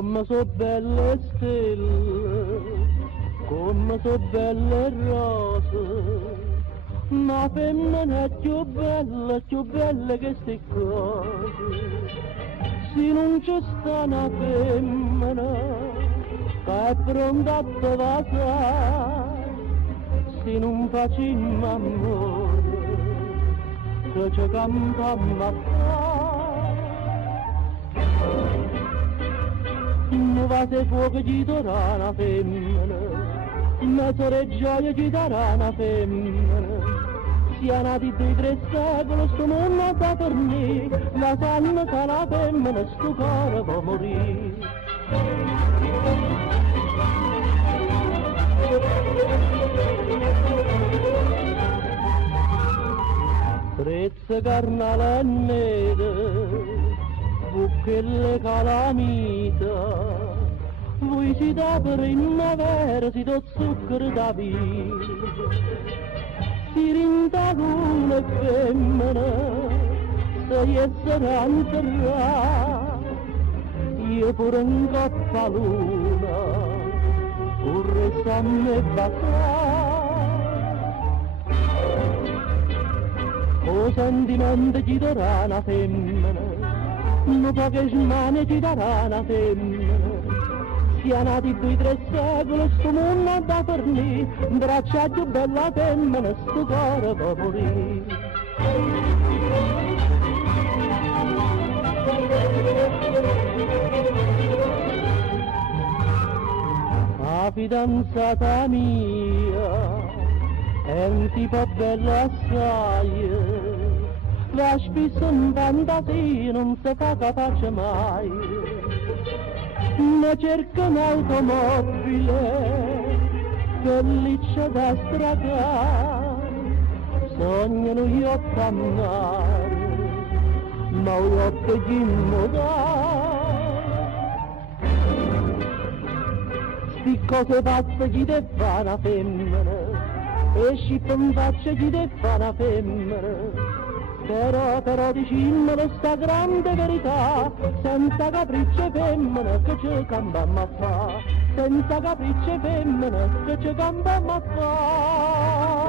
come so belle stelle, come so belle rose, ma femmina è più bella che ste cose. Se non c'è sta una femmina che è pronta a basare, se non facciamo amore, che ci campiamo a fare. Non va se fuoco ci darà una femmina, mezzo re gioia ci darà una femmina. Sia nati 2-3 secoli, sto mondo da tornare, la sanno che la femmina, sto cuore può morire. Trezze carnale e nere, buchelle calamita, voi siete per primavera, siete zucchero da vita. Si rinda l'una e femmina, se essere interrà, io pure in coppa luna, vorrei me baciare. O sentimento ci darà una femmina, non poche mani ci darà una femmina. Sia nati 2-3 secoli, sto mondo da fornire, un braccia più bella femmina, sto cuore può morire. La fidanzata mia è un tipo bello assai, va spesso in fantasia, non si fa capace mai. Ne cerca un'automobile felice da stradare, sognano io a mare, ma io per immodare. Sti cose pazze chi te fa una femmina, e scippa in faccia chi te fa una femmina. Però dicimmelo sta grande verità, senza capriccio femmina che ci cambiamo a fa, senza capriccio femmina che ci cambiamo a fa.